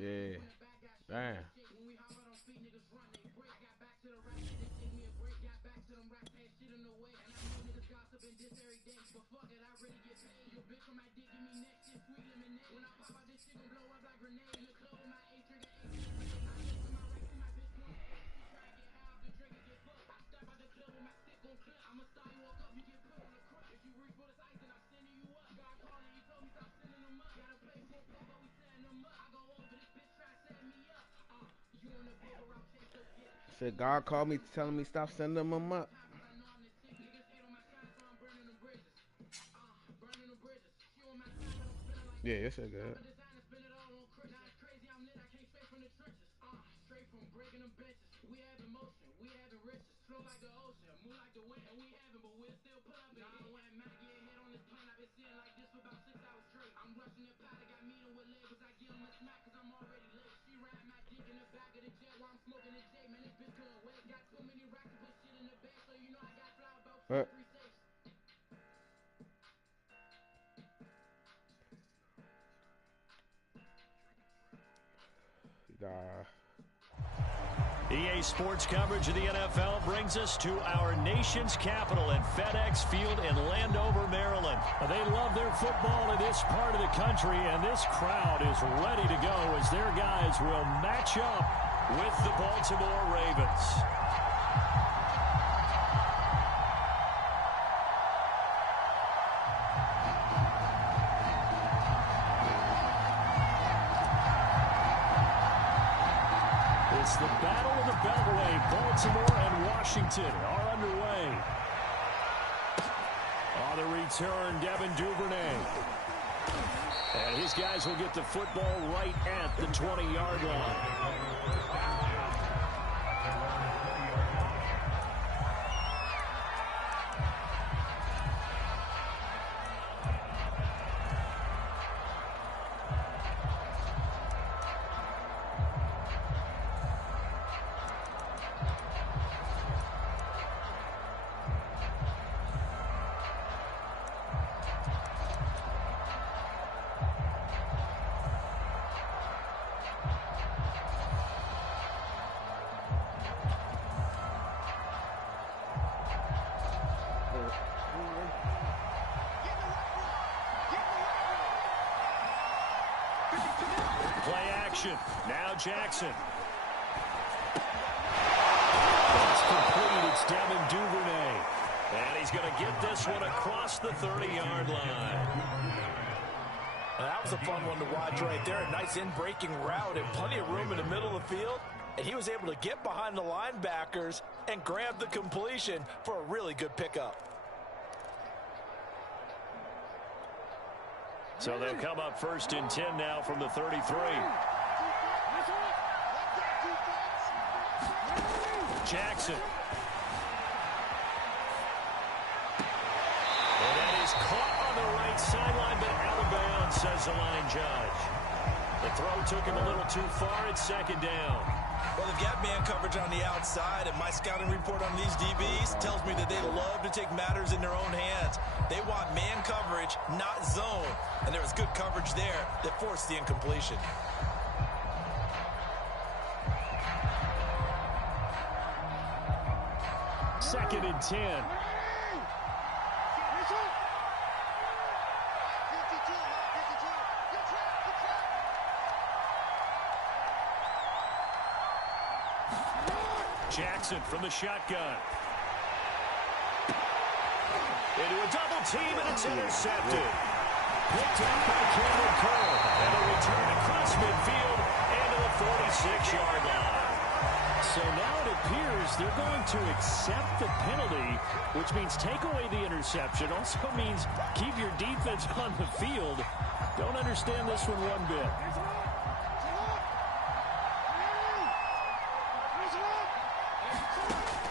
Yeah. Damn. Said God called me telling me stop sending them up. Yeah, it's a good. Uh, nah. EA Sports coverage of the NFL brings us to our nation's capital at FedEx Field in Landover, Maryland. They love their football in this part of the country, and this crowd is ready to go as their guys will match up with the Baltimore Ravens. It's the Battle of the Beltway. Baltimore and Washington are underway. On the return, Devin Duvernay. And his guys will get the football right at the 20-yard line. Play action. Now Jackson. That's complete. It's Devin Duvernay. And he's going to get this one across the 30-yard line. That was a fun one to watch right there. A nice in-breaking route and plenty of room in the middle of the field. And he was able to get behind the linebackers and grab the completion for a really good pickup. So they'll come up 1st and 10 now from the 33. Jackson. And that is caught on the right sideline, but out of bounds, says the line judge. The throw took him a little too far. It's 2nd down. Well, they've got man coverage on the outside, and my scouting report on these DBs tells me that they love to take matters in their own hands. They want man coverage, not zone. And there was good coverage there that forced the incompletion. Second and 10. Jackson from the shotgun. Into a double team, and it's intercepted. Picked up by Cameron Curl. And a return across midfield and to the 46-yard line. So now it appears they're going to accept the penalty, which means take away the interception. Also means keep your defense on the field. Don't understand this one one bit.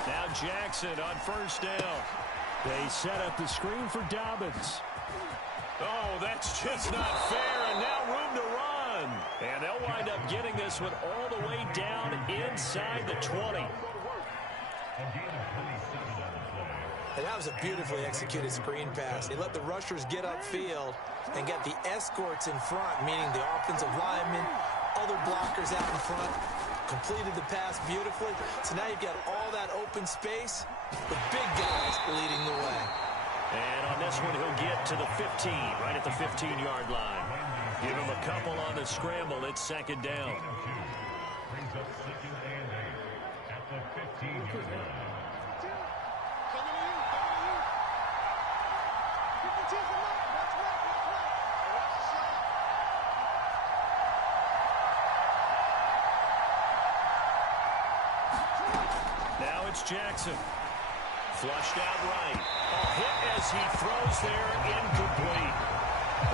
Now Jackson on 1st down. They set up the screen for Dobbins. Oh, that's just not fair, and now room to run. And they'll wind up getting this one all the way down inside the 20. And that was a beautifully executed screen pass. They let the rushers get upfield and get the escorts in front, meaning the offensive linemen other blockers out in front. Completed the pass beautifully. So now you've got all that open space with big guys leading the way. And on this one, he'll get to the 15, right at the 15-yard line. Give him a couple on the scramble. It's second down. Brings up second and 8 at the 15-yard line. Now it's Jackson. Flushed out right. A hit as he throws there, incomplete.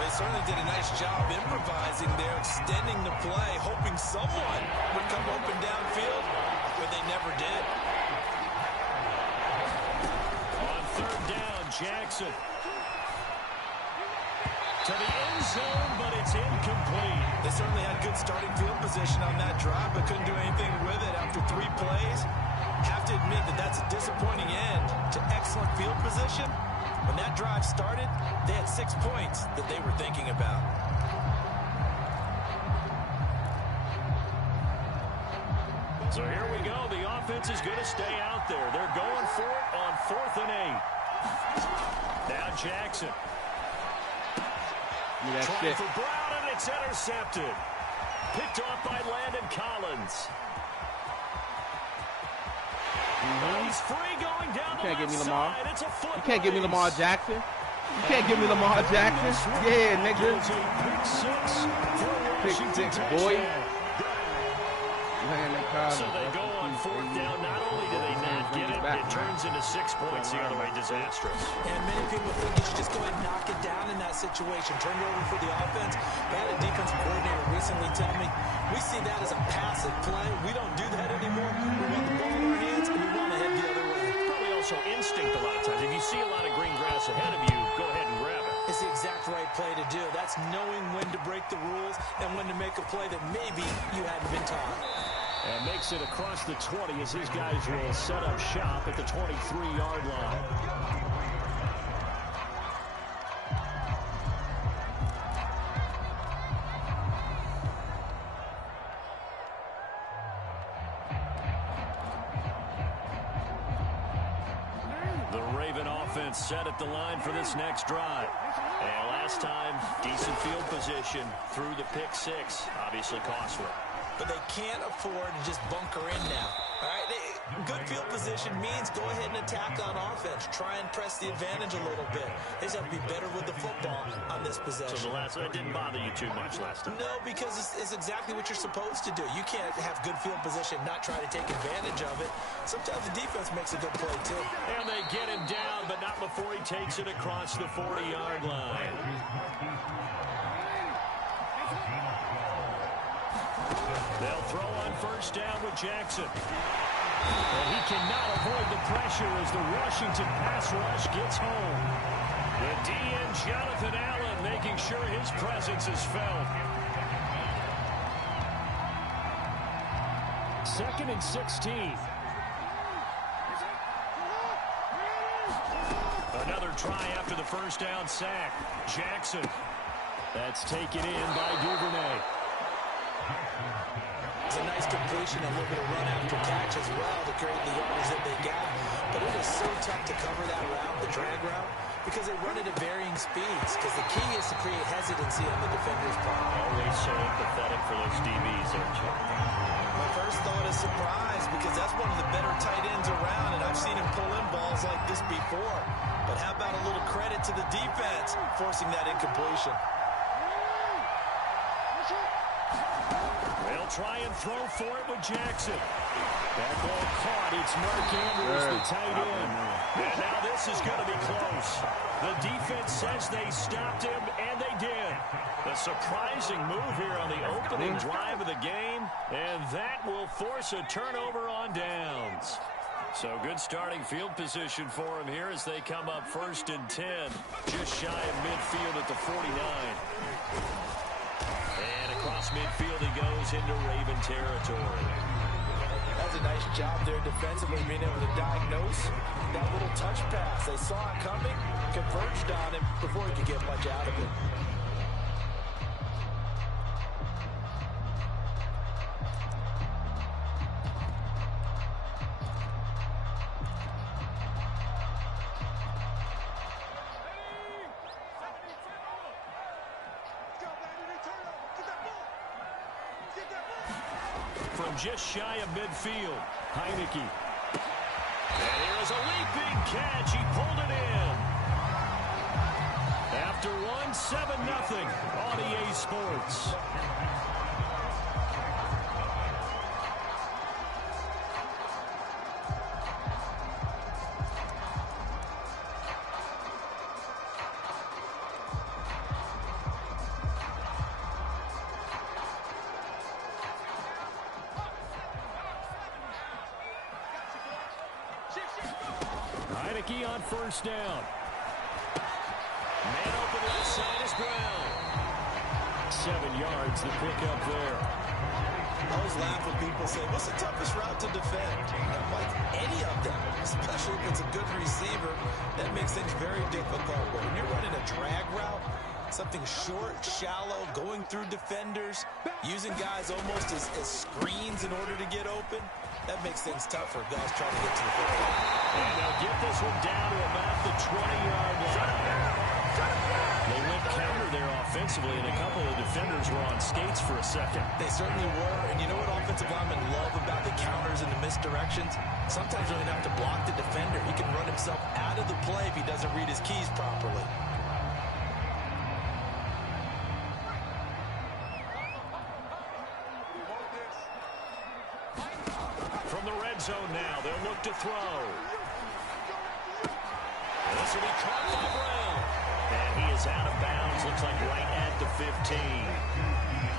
They certainly did a nice job improvising there, extending the play, hoping someone would come open downfield, but they never did. On third down, Jackson. To the end zone, but it's incomplete. They certainly had good starting field position on that drive, but couldn't do anything with it after 3 plays. Have to admit that that's a disappointing end to excellent field position. When that drive started, they had 6 points that they were thinking about. So here we go. The offense is going to stay out there. They're going for it on 4th and 8. Now Jackson. Trying for Brown, and it's intercepted. Picked off by Landon Collins. He's free going down the left side. It's a foot race. You can't give me Lamar Jackson. You can't give me Lamar Jackson. Yeah, nigga. Pick 6, boy. So they go on 4th down. Not only do they not get it, it turns into 6 points the other way. Disastrous. And many people think you should just go ahead and knock it down in that situation. Turn it over for the offense. I had a defensive coordinator recently tell me, we see that as a passive play. We don't do that anymore. We want the ball in our hands, and we want to head the other way. Probably also instinct a lot of times. If you see a lot of green grass ahead of you, go ahead and grab it. It's the exact right play to do. That's knowing when to break the rules and when to make a play that maybe you hadn't been taught. And makes it across the 20 as his guys will set up shop at the 23-yard line. The Raven offense set at the line for this next drive. And last time, decent field position through the pick 6. Obviously costly. But they can't afford to just bunker in now. All right, good field position means go ahead and attack on offense. Try and press the advantage a little bit. They just have to be better with the football on this possession. So that didn't bother you too much last time? No, because it's exactly what you're supposed to do. You can't have good field position, not try to take advantage of it. Sometimes the defense makes a good play, too. And they get him down, but not before he takes it across the 40-yard line. They'll throw on first down with Jackson. And he cannot avoid the pressure as the Washington pass rush gets home. The DN, Jonathan Allen, making sure his presence is felt. 2nd and 16. Another try after the first down sack. Jackson. That's taken in by Duvernay. It's a nice completion, a little bit of run after catch as well to create the yardage that they got. But it is so tough to cover that route, the drag route, because they run it at varying speeds. Because the key is to create hesitancy on the defender's part. Always so empathetic for those DBs, aren't you? My first thought is surprise, because that's one of the better tight ends around, and I've seen him pull in balls like this before. But how about a little credit to the defense forcing that incompletion? They'll try and throw for it with Jackson. That ball caught. It's Mark Andrews, the tight end. And now this is going to be close. The defense says they stopped him, and they did. A surprising move here on the opening drive of the game, and that will force a turnover on downs. So good starting field position for him here as they come up 1st and 10, just shy of midfield at the 49. And across midfield he goes into Raven territory. That's a nice job there defensively, being able to diagnose that little touch pass. They saw it coming, converged on him before he could get much out of it. from just shy of midfield. Heineke. And here is a leaping catch. He pulled it in. After one, 7-0 on EA Sports. Heineke on first down. Man open left side is Brown. 7 yards the pickup there. I always laugh when people say, what's the toughest route to defend? I'm like, any of them, especially if it's a good receiver. That makes things very difficult. But when you're running a drag route, something short, shallow, going through defenders, using guys almost as screens in order to get open, that makes things tough for guys trying to get to the football. And they'll get this one down to about the 20-yard line. They went counter there offensively, and a couple of defenders were on skates for a second. They certainly were, and you know what offensive linemen love about the counters and the misdirections? Sometimes you don't have to block the defender. He can run himself out of the play if he doesn't read his keys properly. From the red zone now, they'll look to throw. This will be caught by Brown. And he is out of bounds, looks like right at the 15.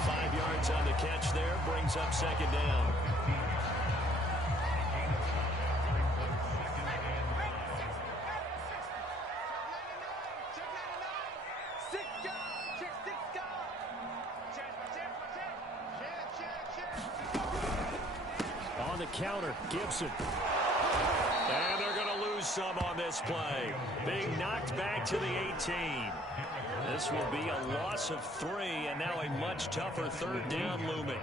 5 yards on the catch there, brings up second down. On the counter, Gibson. And they're going to lose some on this play. Being knocked back to the 18. This will be a loss of 3, and now a much tougher third down looming.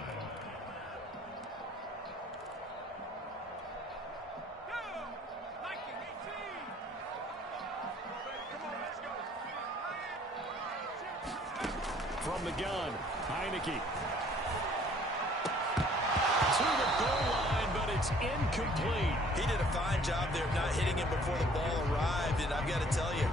From the gun, Heineke. To the goal line, but it's incomplete. He did a fine job there of not hitting him before the ball arrived, and I've got to tell you,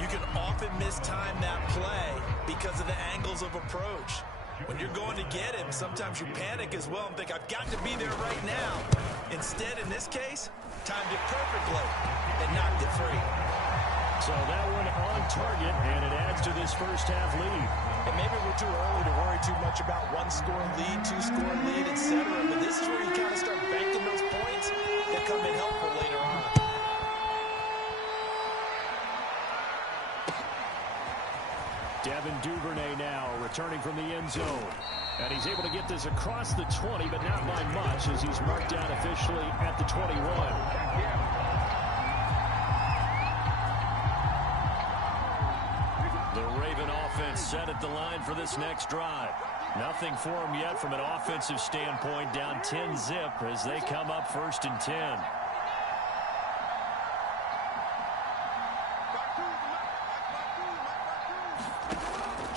you can often mistime that play because of the angles of approach. When you're going to get him, sometimes you panic as well and think, I've got to be there right now. Instead, in this case, timed it perfectly and knocked it free. So that one on target, and it adds to this first half lead. And maybe we're too early to worry too much about one-score lead, two-score lead, etc. But this is where you kind of start banking those points that come in helpful later on. Devin Duvernay now returning from the end zone. And he's able to get this across the 20, but not by much as he's marked down officially at the 21. The Raven offense set at the line for this next drive. Nothing for them yet from an offensive standpoint, down 10-zip as they come up 1st and 10.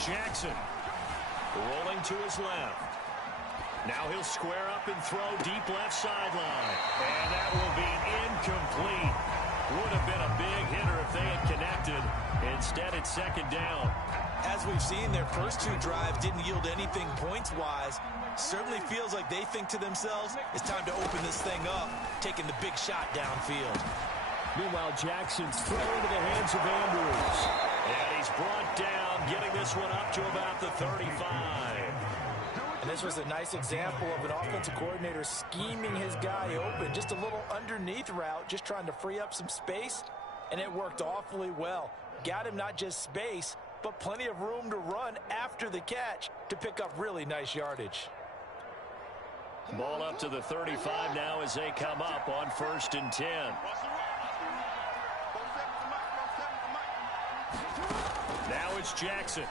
Jackson rolling to his left. Now he'll square up and throw deep left sideline. And that will be incomplete. Would have been a big hitter if they had connected. Instead, it's second down. As we've seen, their first 2 drives didn't yield anything points-wise. Certainly feels like they think to themselves, it's time to open this thing up, taking the big shot downfield. Meanwhile, Jackson's throw into the hands of Andrews. And he's brought down, getting this one up to about the 35. And this was a nice example of an offensive coordinator scheming his guy open. Just a little underneath route, just trying to free up some space, and it worked awfully well. Got him not just space, but plenty of room to run after the catch to pick up really nice yardage. Ball up to the 35 now as they come up on 1st and 10. Now it's Jackson.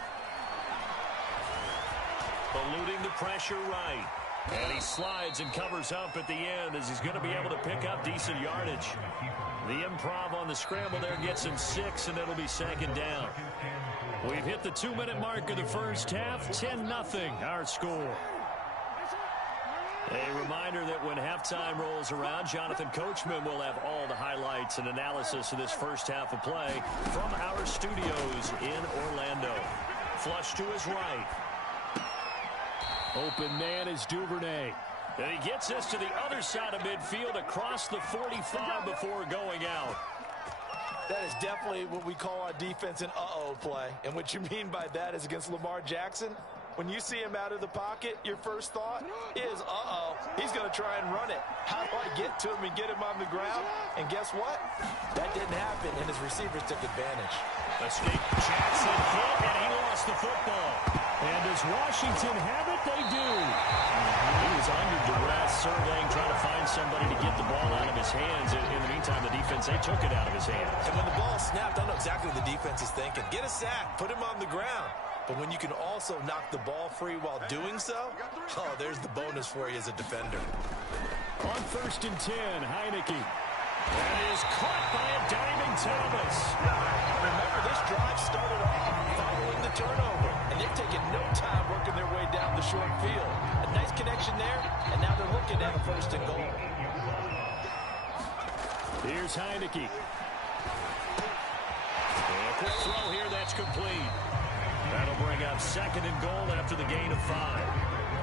Eluding the pressure right. And he slides and covers up at the end as he's going to be able to pick up decent yardage. The improv on the scramble there gets him 6, and it'll be second down. We've hit the 2-minute mark of the first half. 10-0 our score. A reminder that when halftime rolls around, Jonathan Coachman will have all the highlights and analysis of this first half of play from our studios in Orlando. Flush to his right. Open man is Duvernay. And he gets this to the other side of midfield across the 45 before going out. That is definitely what we call our defense an uh-oh play. And what you mean by that is against Lamar Jackson, when you see him out of the pocket, your first thought is, uh-oh, he's going to try and run it. How do I get to him and get him on the ground? And guess what? That didn't happen, and his receivers took advantage. Escape Jackson hit, and he lost the football. And does Washington have it? They do. He was under duress, surveying, trying to find somebody to get the ball out of his hands. In the meantime, the defense, they took it out of his hands. And when the ball snapped, I know exactly what the defense is thinking. Get a sack, put him on the ground. But when you can also knock the ball free while doing so, oh, there's the bonus for you as a defender. On 1st and 10, Heineke. That is caught by a diving Thomas. Remember, this drive started off following the turnover, and they've taken no time working their way down the short field. A nice connection there, and now they're looking at a 1st and goal. Here's Heineke. And a quick throw here, that's complete. That'll bring up 2nd and goal after the gain of 5.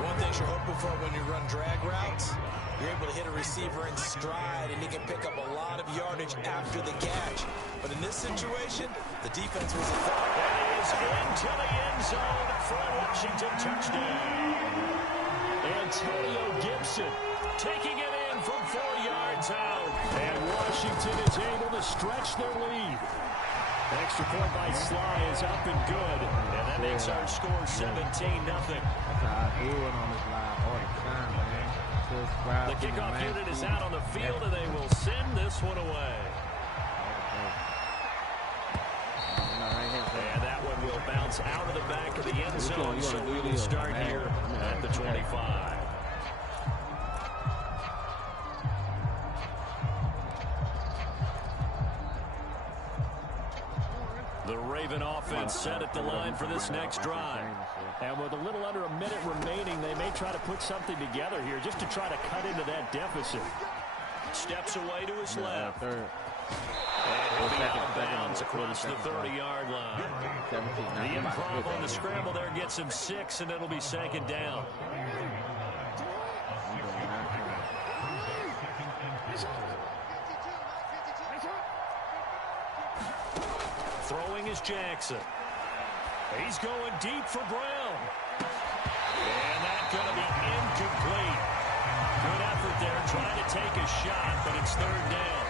One thing you're hoping for when you run drag routes, you're able to hit a receiver in stride, and he can pick up a lot of yardage after the catch. But in this situation, the defense was a threat. That is into the end zone for a Washington touchdown. Antonio Gibson taking it in from 4 yards out. And Washington is able to stretch their lead. Extra point by Sly is up and good. And that makes our score 17-0. That's how I do it on this live all the time, man. The kickoff unit is out on the field, and they will send this one away. And that one will bounce out of the back of the end zone, so we will start here at the 25. The Raven offense set at the line for this next drive. And with a little under a minute remaining, they may try to put something together here just to try to cut into that deficit. Steps away to his left. And he'll be out of bounds across the 30-yard line. The improv on the scramble there gets him 6, and it'll be 2nd down. Throwing is Jackson. He's going deep for Brown. And that's going to be incomplete. Good effort there trying to take a shot, but it's 3rd down.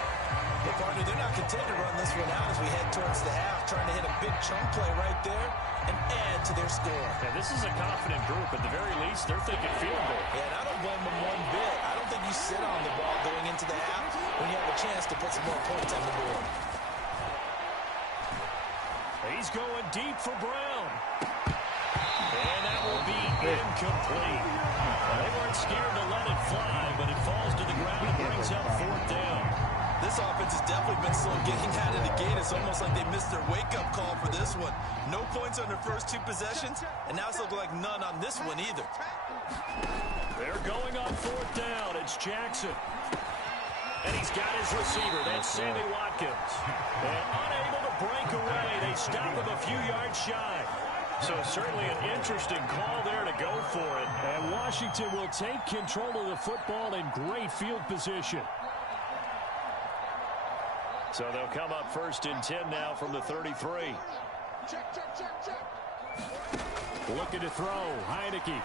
Well, partner, they're not content to run this one out as we head towards the half, trying to hit a big chunk play right there and add to their score. And this is a confident group. At the very least, they're thinking field goal. Yeah, and I don't blame them one bit. I don't think you sit on the ball going into the half when you have a chance to put some more points on the board. He's going deep for Brown. And that will be incomplete. They weren't scared to let it fly, but it falls to the ground and brings up 4th down. This offense has definitely been slow getting out of the gate. It's almost like they missed their wake-up call for this one. No points on their first 2 possessions, and now it's looking like none on this one either. They're going on 4th down. It's Jackson. And he's got his receiver. That's Sammy Watkins. And unable to break away. They stop him a few yards shy. So certainly an interesting call there to go for it. And Washington will take control of the football in great field position. So they'll come up 1st and 10 now from the 33. Looking to throw. Heineke.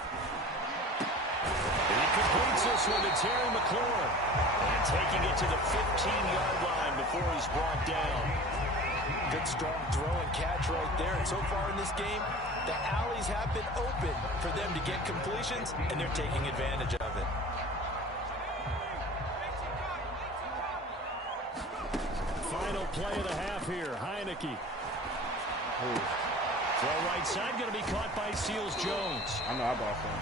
He completes this one to Terry McLaurin. And taking it to the 15-yard line before he's brought down. Good strong throw and catch right there. And so far in this game, the alleys have been open for them to get completions, and they're taking advantage of it. Final play of the half here. Heineke. Throw right side going to be caught by Seals Jones. I know I bought some.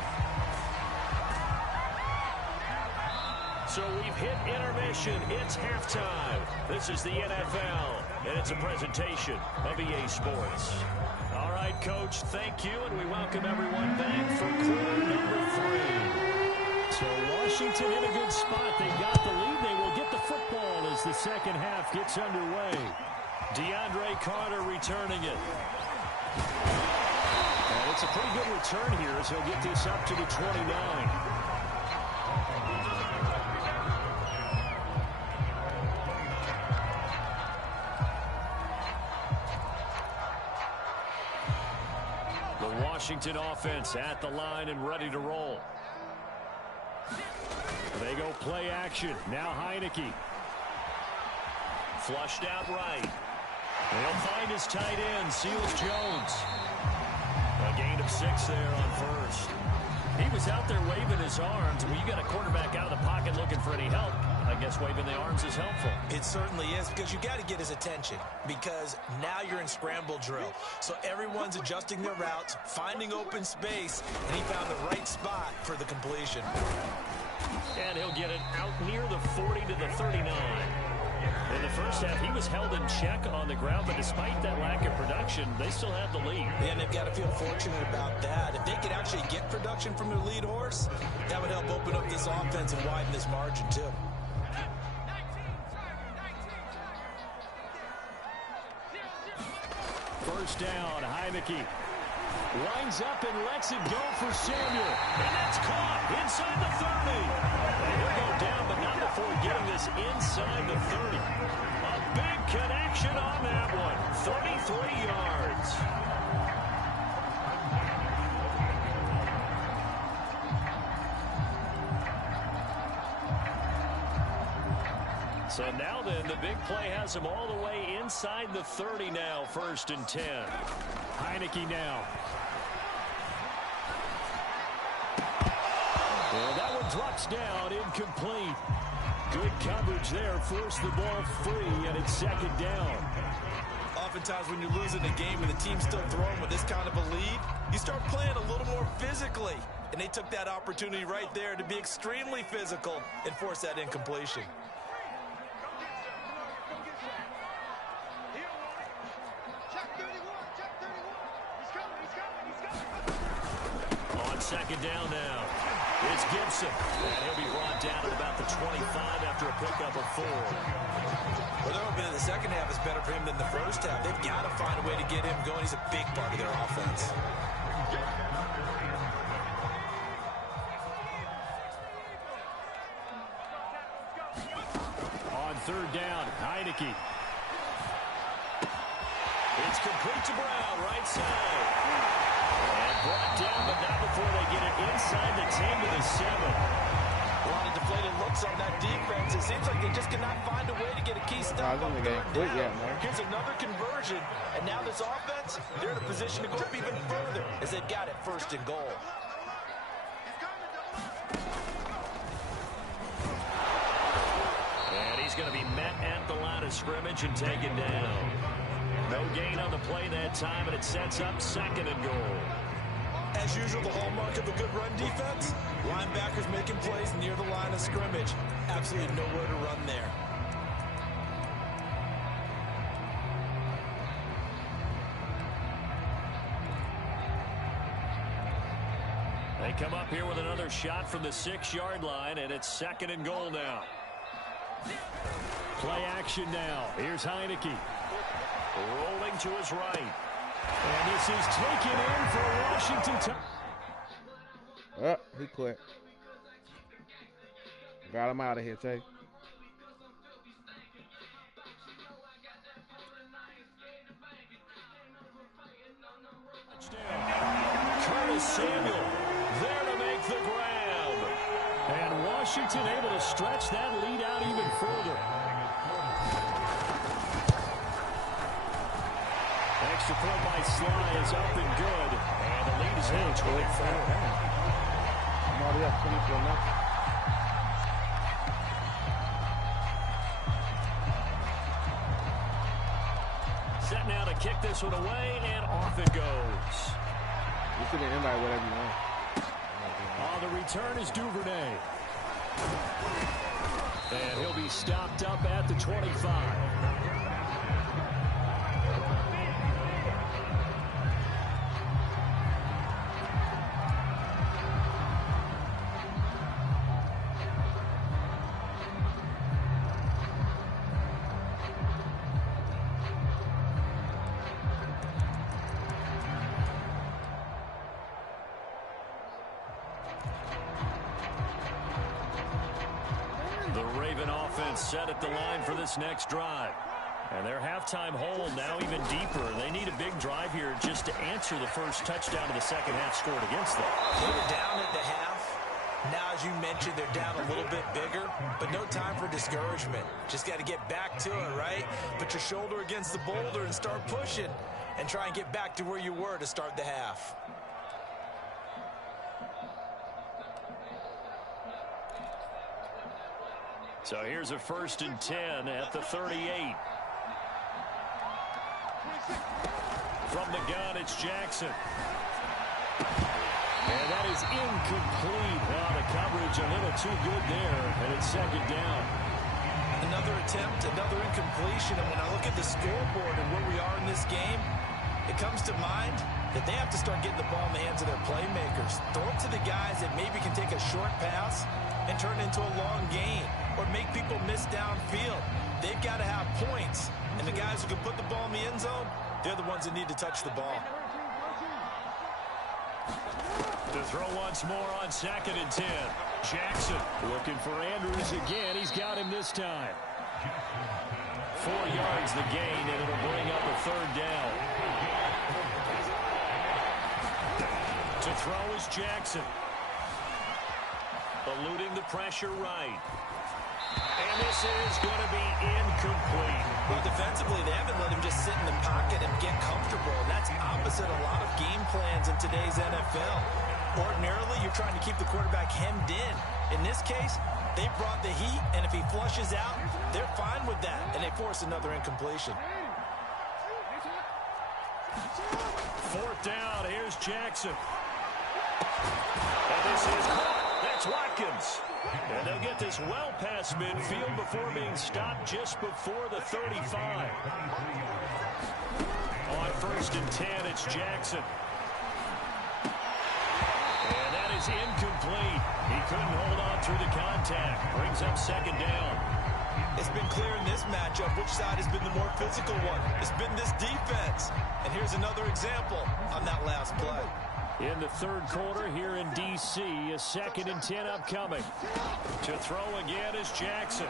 So we've hit intermission. It's halftime. This is the NFL, and it's a presentation of EA Sports. All right, Coach, thank you, and we welcome everyone back for quarter number 3. So Washington in a good spot. They got the lead. They will get the football as the second half gets underway. DeAndre Carter returning it. And it's a pretty good return here as he'll get this up to the 29. The Washington offense at the line and ready to roll. They go play action. Now Heineke. Flushed out right. They'll find his tight end, Seals Jones. A gain of 6 there on first. He was out there waving his arms. When you got a quarterback out of the pocket looking for any help, I guess waving the arms is helpful. It certainly is, because you got to get his attention, because now you're in scramble drill. So everyone's adjusting their routes, finding open space, and he found the right spot for the completion. And he'll get it out near the 40 to the 39. In the first half, he was held in check on the ground, but despite that lack of production, they still have the lead. And they've got to feel fortunate about that. If they could actually get production from their lead horse, that would help open up this offense and widen this margin, too. First down, Heineke lines up and lets it go for Samuel. And that's caught inside the 30. And he'll go down, but not before getting this inside the 30. A big connection on that one. 33 yards. So now then, the big play has him all the way inside the 30 now, 1st and 10. Heineke now. Well, that one drops down, incomplete. Good coverage there, forced the ball free, and it's 2nd down. Oftentimes when you're losing a game and the team's still throwing with this kind of a lead, you start playing a little more physically. And they took that opportunity right there to be extremely physical and force that incompletion. On 2nd down now, it's Gibson. And he'll be brought down at about the 25 after a pickup of 4. Well, they're hoping the second half is better for him than the first half. They've got to find a way to get him going. He's a big part of their offense. On 3rd down, Heineke. It's complete to Brown, right side. And brought down, but not before they get it inside the 10 to the 7. A lot of deflated looks on that defense. It seems like they just cannot find a way to get a key stop on 3rd down. Here's another conversion, and now this offense, they're in a position to go up even further as they've got it 1st and goal. And he's going to be met at the line of scrimmage and taken down. No gain on the play that time, and it sets up 2nd and goal. As usual, the hallmark of a good run defense, linebackers making plays near the line of scrimmage. Absolutely nowhere to run there. They come up here with another shot from the 6-yard line, and it's 2nd and goal now. Play action now. Here's Heineke. Rolling to his right. And this is taken in for Washington. Oh, he quit. Got him out of here, Tay. Curtis Samuel there to make the grab. And Washington able to stretch that lead out even further. Extra point by Sly is up and good. And the lead is now 24. I'm already up 24 now. Set now to kick this one away, and off it goes. You should invite whatever you want. On the return is Duvernay. And he'll be stopped up at the 25. offense set at the line for this next drive. And their halftime hole now even deeper. They need a big drive here just to answer the first touchdown of the second half scored against them. They were down at the half. Now, as you mentioned, they're down a little bit bigger, but no time for discouragement. Just got to get back to it, right? Put your shoulder against the boulder and start pushing and try and get back to where you were to start the half. So here's a 1st and 10 at the 38. From the gun, it's Jackson. And that is incomplete. Wow, the coverage a little too good there, and it's 2nd down. Another attempt, another incompletion, and when I look at the scoreboard and where we are in this game, it comes to mind that they have to start getting the ball in the hands of their playmakers. Throw it to the guys that maybe can take a short pass and turn it into a long gain or make people miss downfield. They've got to have points, and the guys who can put the ball in the end zone, they're the ones that need to touch the ball. To throw once more on 2nd and 10. Jackson looking for Andrews again. He's got him this time. 4 yards the gain, and it'll bring up a 3rd down. To throw is Jackson. Eluding the pressure right. And this is going to be incomplete. Well, defensively, they haven't let him just sit in the pocket and get comfortable. And that's opposite a lot of game plans in today's NFL. Ordinarily, you're trying to keep the quarterback hemmed in. In this case, they brought the heat, and if he flushes out, they're fine with that, and they force another incompletion. 4th down, here's Jackson. And this is caught. That's Watkins. And they'll get this well past midfield before being stopped just before the 35. On 1st and 10, it's Jackson. And that is incomplete. He couldn't hold on through the contact. Brings up 2nd down. It's been clear in this matchup which side has been the more physical one. It's been this defense. And here's another example on that last play. In the 3rd quarter here in D.C., a 2nd and 10 upcoming. To throw again is Jackson.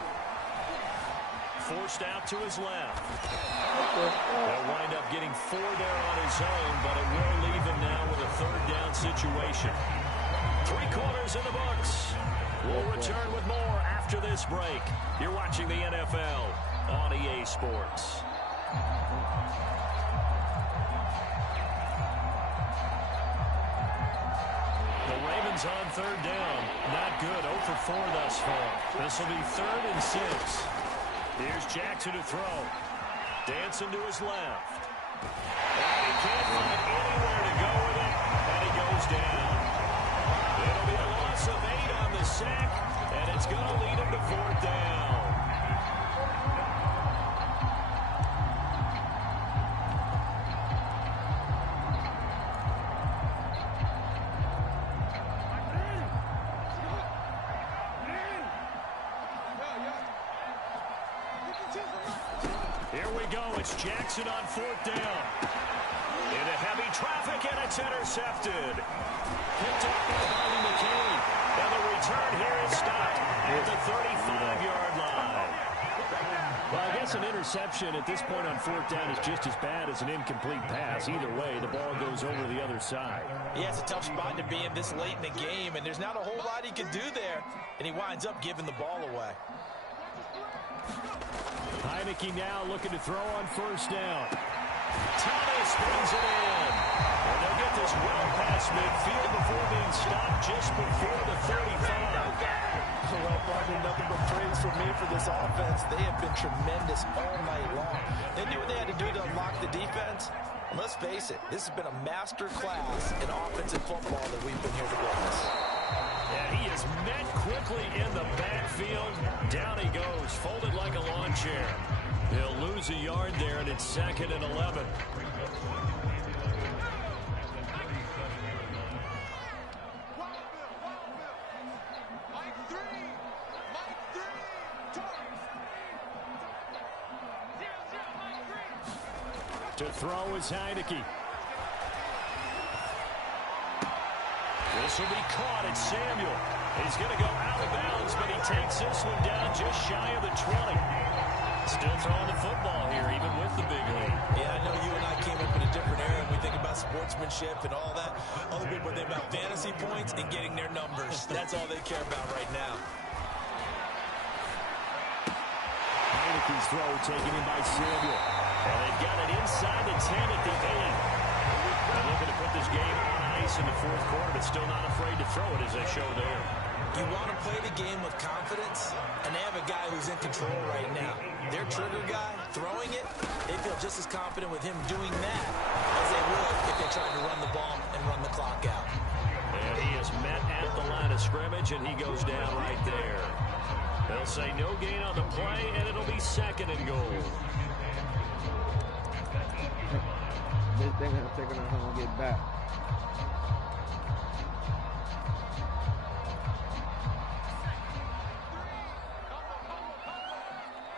Forced out to his left. They'll wind up getting 4 there on his own, but it will leave him now with a 3rd down situation. 3 quarters in the books. We'll return with more after this break. You're watching the NFL on EA Sports. The Ravens on 3rd down. Not good. 0 for 4 thus far. This will be 3rd and 6. Here's Jackson to throw. Dancing to his left. And he can't find anywhere to go with it. And he goes down. It'll be a loss of 8 on the sack. And it's going to lead him to 4th down. Here we go. It's Jackson on 4th down. Into heavy traffic, and it's intercepted. Picked up by Bobby McCain. And the return here is stopped at the 35-yard line. Well, I guess an interception at this point on 4th down is just as bad as an incomplete pass. Either way, the ball goes over the other side. Yeah, it's a tough spot to be in this late in the game, and there's not a whole lot he can do there. And he winds up giving the ball away. Heineke now looking to throw on 1st down. Thomas brings it in. And they'll get this well past midfield before being stopped just before the 35. Well, partner, nothing but praise for me for this offense. They have been tremendous all night long. They knew what they had to do to unlock the defense. And let's face it, this has been a master class in offensive football that we've been here to witness. And he is met quickly in the backfield. Down he goes, folded like a lawn chair. He'll lose a yard there, and it's 2nd and 11. To throw is Heineke. This will be caught at Samuel. He's going to go out of bounds, but he takes this one down just shy of the 20. Still throwing the football here, even with the big lead. Yeah, I know you and I came up in a different era, and we think about sportsmanship and all that. Other people think about fantasy points and getting their numbers. That's all they care about right now. Heineke's throw taken in by Samuel. And they've got it inside the 10 at the 8. They're looking to put this game on ice in the fourth quarter, but still not afraid to throw it as they show there. You want to play the game with confidence, and they have a guy who's in control right now. Their trigger guy, throwing it, they feel just as confident with him doing that as they would if they tried to run the ball and run the clock out. And he is met at the line of scrimmage, and he goes down right there. They'll say no gain on the play, and it'll be second and goal. They're going to get back.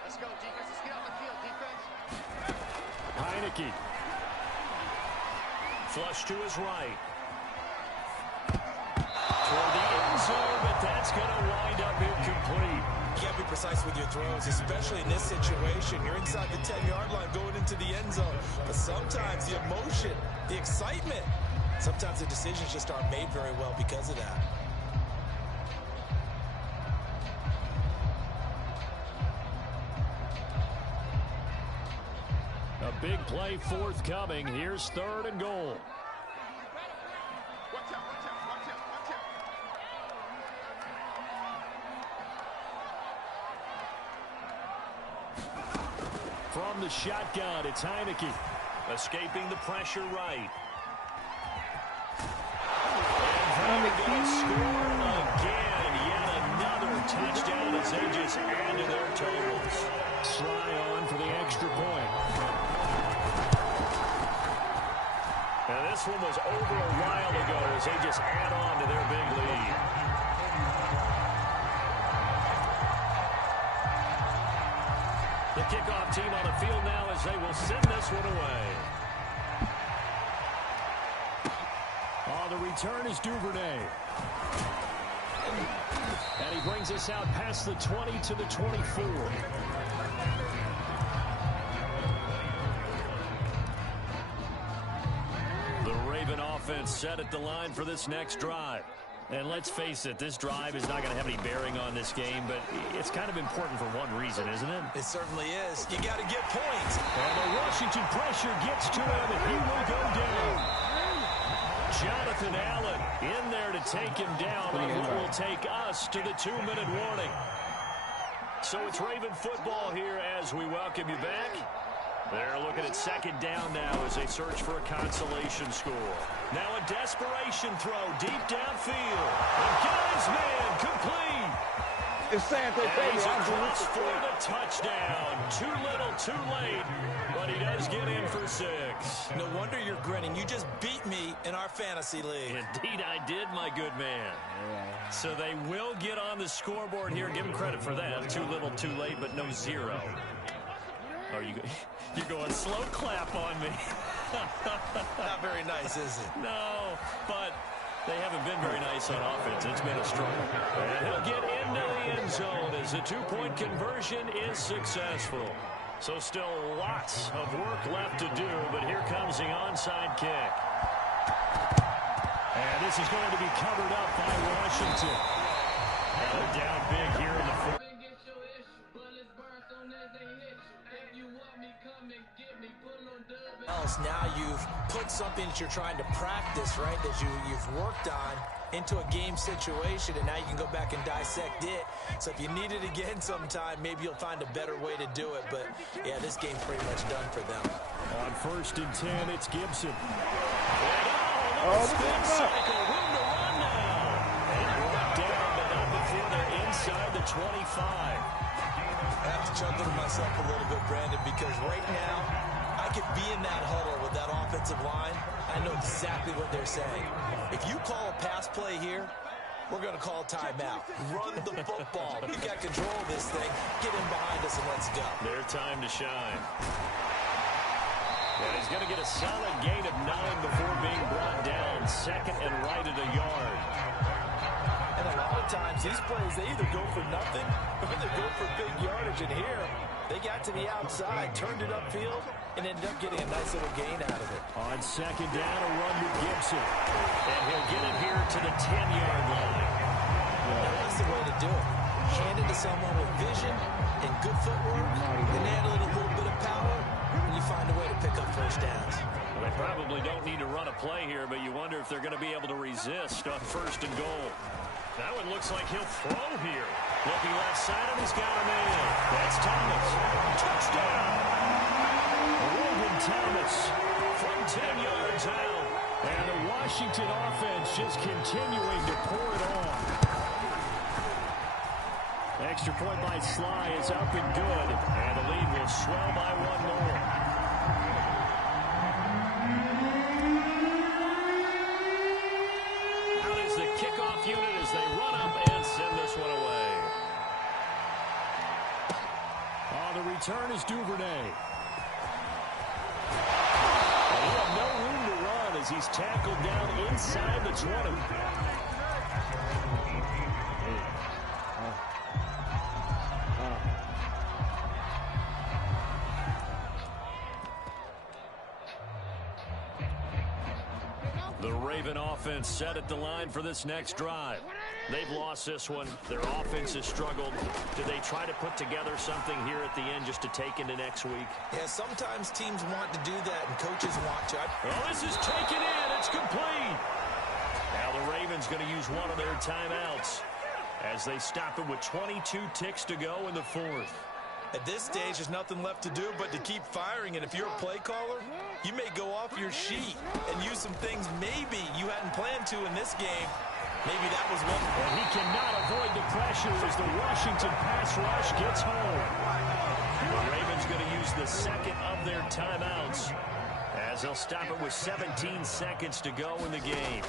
Let's go, defense. Let's get off the field, defense. Heineke. Flush to his right. Toward the end zone, but that's going to wind up incomplete. You got to be precise with your throws, especially in this situation. You're inside the 10-yard line going into the end zone. But sometimes the emotion, the excitement, sometimes the decisions just aren't made very well because of that. A big play forthcoming. Here's third and goal. Watch out, watch out, watch out, watch out. From the shotgun, it's Heineke. Escaping the pressure right. And they're going to score again. Yet another touchdown as they just add to their totals. Sly on for the extra point. And this one was over a while ago as they just add on to their big lead. The kickoff team on the field now as they will send this one away. On the return is Duvernay. And he brings us out past the 20 to the 24. The Raven offense set at the line for this next drive. And let's face it, this drive is not going to have any bearing on this game, but it's kind of important for one reason, isn't it? It certainly is. You got to get points. And the Washington pressure gets to him, and he will go down. Jonathan Allen in there to take him down on what will take us to the 2-minute warning. So it's Raven football here as we welcome you back. They're looking at second down now as they search for a consolation score. Now a desperation throw deep downfield. And Guy's man complete. It's Santa And he's across for the touchdown. Too little, too late. But he does get in for 6. No wonder you're grinning. You just beat me in our fantasy league. Indeed I did, my good man. So they will get on the scoreboard here. Give him credit for that. Too little, too late, but no 0. Are you... You're going slow clap on me. Not very nice, is it? No, but they haven't been very nice on offense. It's been a struggle. And he'll get into the end zone as the 2-point conversion is successful. So still lots of work left to do, but here comes the onside kick. And this is going to be covered up by Washington. And they're down big here in the fourth. Now you've put something that you're trying to practice, right, that you've worked on into a game situation, and now you can go back and dissect it. So if you need it again sometime, maybe you'll find a better way to do it. But, yeah, this game's pretty much done for them. On 1st and 10, it's Gibson. Spin cycle, room to run now. And brought down, but not before they're inside the 25. I have to chuckle to myself a little bit, Brandon, because right now, I could be in that huddle with that offensive line. I know exactly what they're saying. If you call a pass play here, we're going to call timeout. Run the football. You got control of this thing. Get in behind us and let's go. Their time to shine. And he's going to get a solid gain of 9 before being brought down. 2nd and right at a yard. And a lot of times these plays, they either go for nothing or they go for big yardage. And here, they got to the outside, turned it upfield, and ended up getting a nice little gain out of it. On second down, a run with Gibson. And he'll get it here to the 10-yard line. Now, that's the way to do it. Hand it to someone with vision and good footwork, and add a little bit of power, and you find a way to pick up first downs. Well, they probably don't need to run a play here, but you wonder if they're going to be able to resist on first and goal. That one looks like he'll throw here. Looking left side, and he's got a man. That's Thomas. Touchdown! Logan Thomas from 10 yards out. And the Washington offense just continuing to pour it on. Extra point by Sly is up and good. And the lead will swell by one more. Out is the kickoff unit as they run up and send this one away. On the return is Duvernay. And he had no room to run as he's tackled down inside the 20. The Raven offense set at the line for this next drive. They've lost this one. Their offense has struggled. Do they try to put together something here at the end just to take into next week? Yeah, sometimes teams want to do that, and coaches want to. Well, this is taken in. It's complete. Now the Ravens going to use one of their timeouts as they stop it with 22 ticks to go in the fourth. At this stage, there's nothing left to do but to keep firing. And if you're a play caller, you may go off your sheet and use some things maybe you hadn't planned to in this game. Maybe that was one. And he cannot avoid the pressure as the Washington pass rush gets home. The Ravens going to use the second of their timeouts as they'll stop it with 17 seconds to go in the game.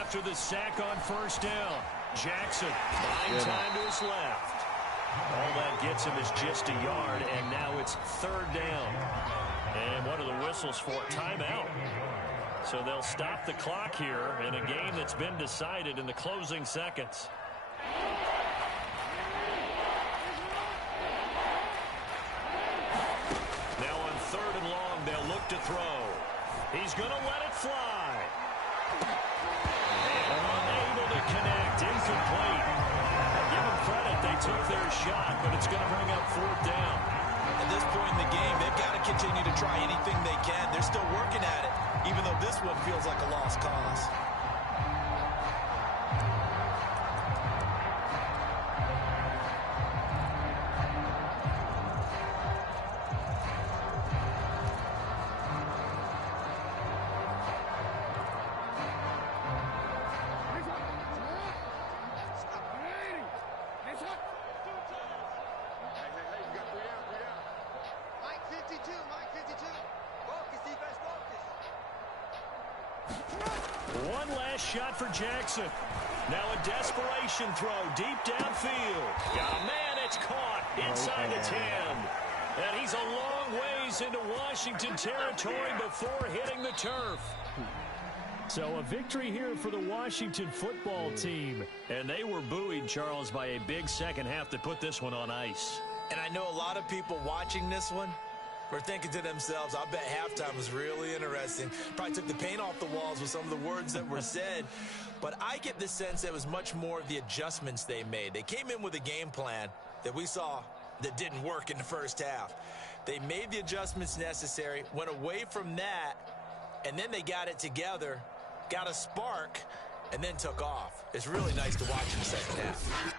After the sack on first down, Jackson buying time to his left. All that gets him is just a yard, and now it's third down. And what are the whistles for? Timeout. So they'll stop the clock here in a game that's been decided in the closing seconds. Now on third and long, they'll look to throw. He's going to let it fly. And unable to connect, incomplete. Give them credit, they took their shot, but it's going to bring up fourth down. At this point in the game, they've got to continue to try anything they can. They're still working at it, even though this one feels like a lost cause. One last shot for Jackson. Now a desperation throw deep downfield. Got a man, it's caught inside the 10. And he's a long ways into Washington territory before hitting the turf. So a victory here for the Washington football team. And they were buoyed, Charles, by a big second half that put this one on ice. And I know a lot of people watching this one were thinking to themselves, I bet halftime was really interesting. Probably took the paint off the walls with some of the words that were said. But I get the sense that it was much more of the adjustments they made. They came in with a game plan that we saw that didn't work in the first half. They made the adjustments necessary, went away from that, and then they got it together, got a spark, and then took off. It's really nice to watch in the second half.